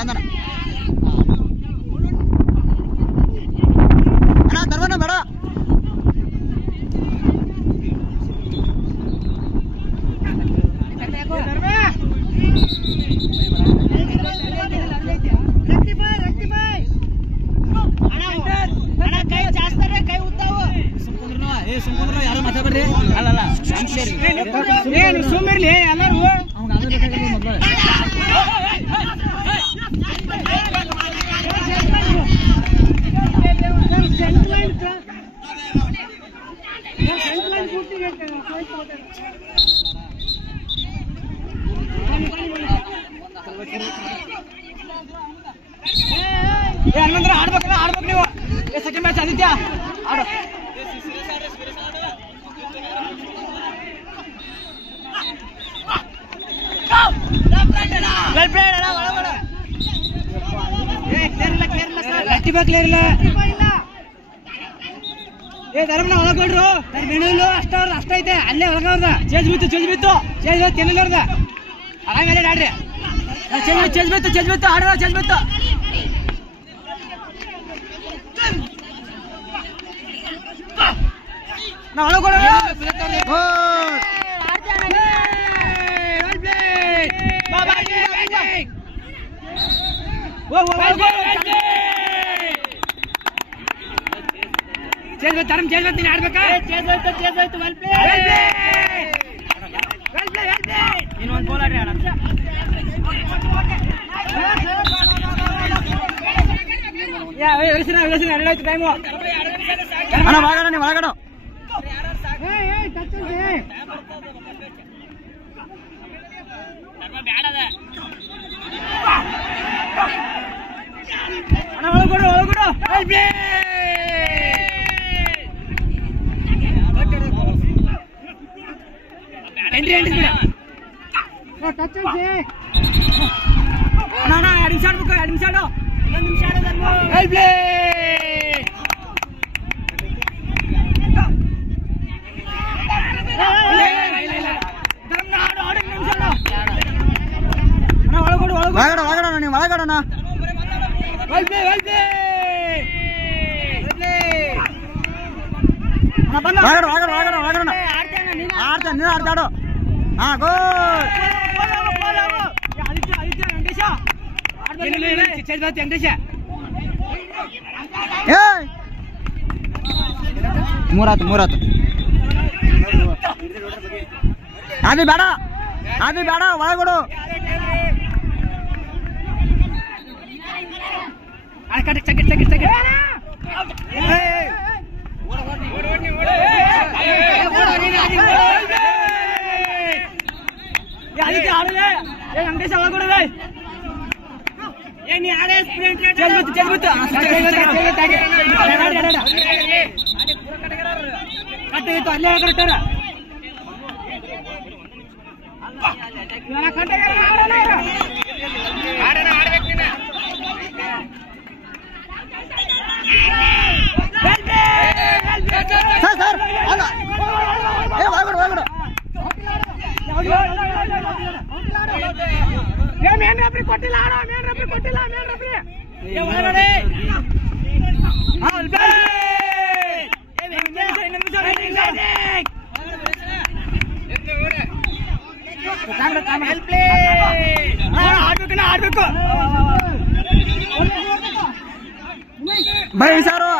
ಬಂದನ ಅಣ್ಣ ತರ್ವನ ಬೇಡ ಯಾರು ಮಾತಾಡ್ರಿ ಅಲ್ಲಲ್ಲ ಸುಮ್ಮನೆ ಎಲ್ಲರೂ ಹನ್ನೊಂದ್ರ ಆಡ್ಬೇಕಲ್ಲ ಆಡ್ಬೇಕು ನೀವು ಸೆಕೆಂಡ್ ಮ್ಯಾಚ್ ಆದಿತ್ಯ ಆಡ ಕ್ಲಿಯರ್ ಇಲ್ಲ ಏ ಧರ್ಮನ ಒಳಗೊಡ್ರು ಬೆಣಲು ಅಷ್ಟವ್ರದ್ದು ಅಷ್ಟ ಐತೆ ಅಲ್ಲೇ ಒಳಗವ್ರದ ಚೇಂಜ್ ಬಿತ್ತು ತಿನ್ನಲ್ದ ಆರಾಮೇಲೆ ಆಡ್ರಿ ಚೇಂಜ್ ಬಿತ್ತು ಆಡುವ ಚೇಂಜ್ ಬಿತ್ತು ನಾ ಒಳಗೊಡ ಧರ್ಮ ಚೇಂಜ್ ನೀನು ಆಡ್ಬೇಕಾ ನೀನು ಒಂದು ಗೋಲ್ ಆಡ್ರಿ ಎರಡಾಯ್ತು ಟೈಮು ಒಳಗಡ ನೀವು ಒಳಗಡ ಒಳಗಡ ಎಂಟ್ರಿ ಬಿಡ 2 ನಿಮಿಷ ಆಡ್ಬೇಕು 2 ನಿಮಿಷ ಆಡು 1 ನಿಮಿಷ ಆಡೋದು ಒಳಗಡ ನೀವು ಒಳಗಡಣ ಆಡ್ತಾಡು ಹಾ ಗೋಲ್ ಮೂರಾತು ಅದು ಬೇಡ ಒಳಗೊಡು ವೆಂಕಟೇಶ ಒಳಗೊಡು ಅಲ್ಲೇ ಹೊರಟಾರ ಕೊಟ್ಟಿಲ್ಲ ಆಡ್ಬೇಕು ಬೈ ಸಾರು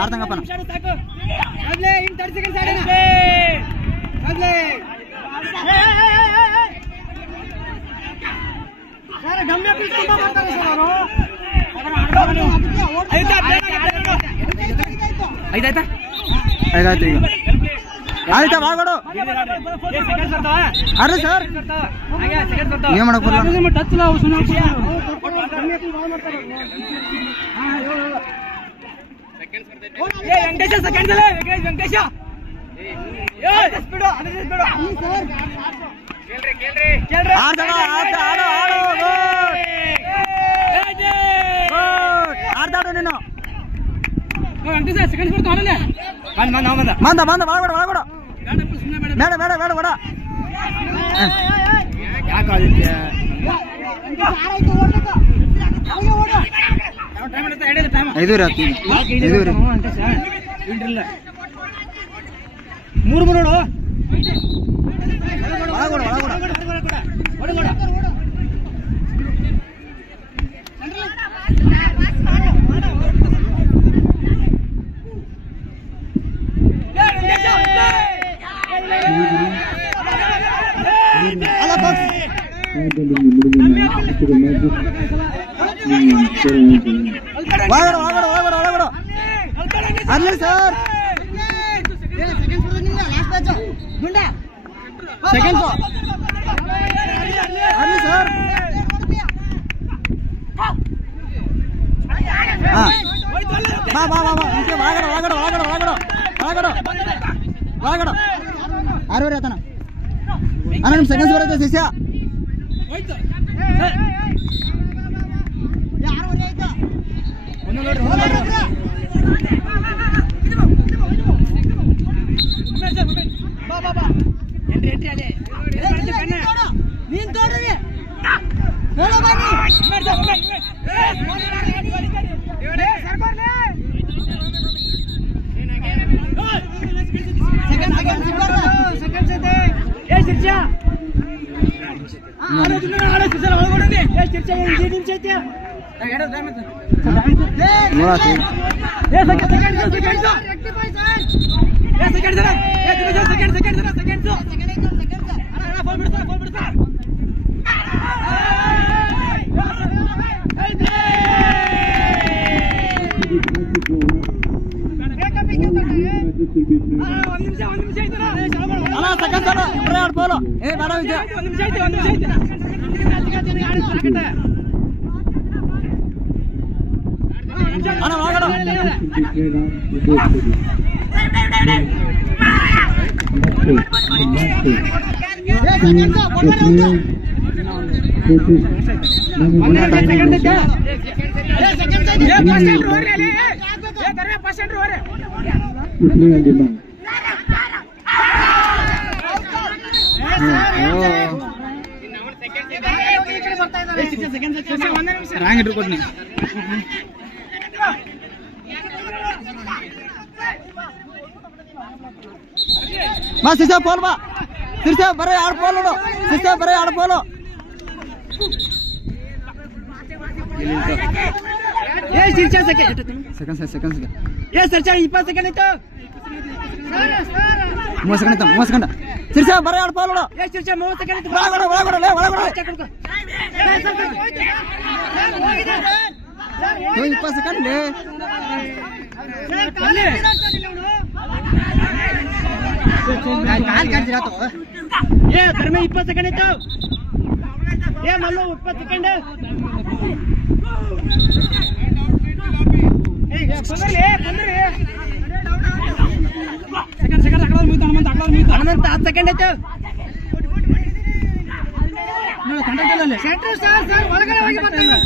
ಆಡ್ತಾನಪ್ಪನ ಐದಾಯ್ತಾ ಐದಾಯ್ತು ಈಗ ಆಯ್ತಾ ಬಾಗೋಡು ಅರೆ ಸರ್ ಏನ್ ಮಾಡಕ್ ಬರಲ್ಲ ಟಚ್ ವೆಂಕಟೇಶ ಸೆಕೆಂಡ್ಸ್ ವೆಂಕಟೇಶ ಆಡ್ದಾಡು ನೀನು ವೆಂಕಟೇಶ ಸೆಕೆಂಡ್ಸ್ ಕೊಡ್ತು ಆಡಲ್ಲ ಬಂದ ಬಂದ ಒಳಗಡೆ ಒಳಗಡೆ ಬೇಡ ಬೇಡ ಬೇಡ ಬೇಡ ಯಾಕೆ ಆದಿತ್ಯ ಮೂರು ನೋಡು early sir seconds early sir ಬಾ ಬಾ ಬಾ ಒಳಗಡೆ ಒಳಗಡೆ ಒಳಗಡೆ ಒಳಗಡೆ ಒಳಗಡೆ ಒಳಗಡೆ ಆರೂವರೆ ಆತನ ನಿಮ್ಮ ಸೆಕೆಂಡ್ಸ್ ಬರುತ್ತೆ ಶಿಷ್ಯ ನೀನ್ ತೋಡ್ರಿ ಬಾ ಶಿಷ್ಯ ಪೋಲ್ ಬಾ ಶಿಷ್ಯ ಬರೀ 2 ಪೋಲ್ ನೋಡು ಶಿಷ್ಯ ಬರೀ 2 ಪೋಲು ಸೆಕೆಂಡ್ಸ್ 20 ಸೆಕೆಂಡ್ ಇತ್ತು 30 ಸೆಕೆಂಡ್ 30 ಸೆಕೆಂಡ್ ಶಿಷ್ಯ ಬರೀ 2 ಪೋಲ್ ನೋಡು 30 ಸೆಕೆಂಡ್ ಒಳಗಡೆ ಒಳಗಡೆ ಒಳಗಡೆ 20 ಸೆಕೆಂಡ್ ಧರ್ಮ 20 ಸೆಕೆಂಡ್ ಇತ್ತು ಮಲ್ಲು 20 ಸೆಕೆಂಡ್ ಹನುಮಂತ 10 ಸೆಕೆಂಡ್ ಇತ್ತು ಒಳಗಡೆ ಹೋಗಿ ಬರ್ತಾನೆ